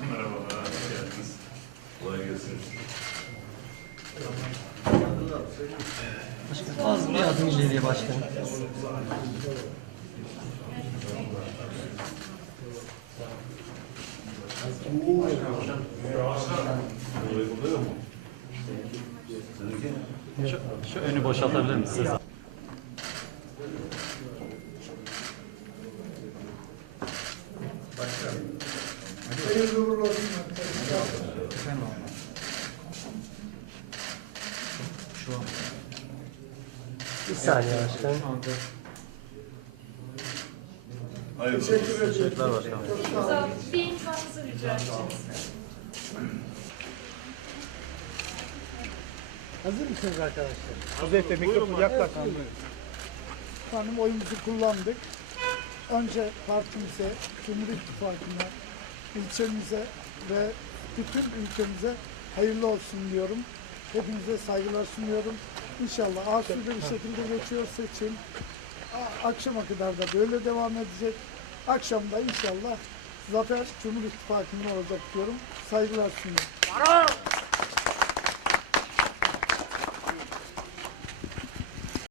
Merhabalar, hoş geldiniz. Başkanım. Şu, şu önü boşaltabilir misiniz? Bir saniye başkanım. Hayır. Teşekkürler başkanım. Sağ bir imzanızı rica edeceğiz. Hazır mısınız arkadaşlar? Özellikle mikrofonu yaklaş. Efendim oyumuzu kullandık. Önce partimize, Cumhur İttifakı'na, ilçemize ve bütün ülkemize hayırlı olsun diyorum. Hepinize saygılar sunuyorum. İnşallah asude bir şekilde geçiyor seçim. Akşama kadar da böyle devam edecek. Akşamda inşallah zafer Cumhur İttifakı'nda olacak diyorum. Saygılar sunuyorum.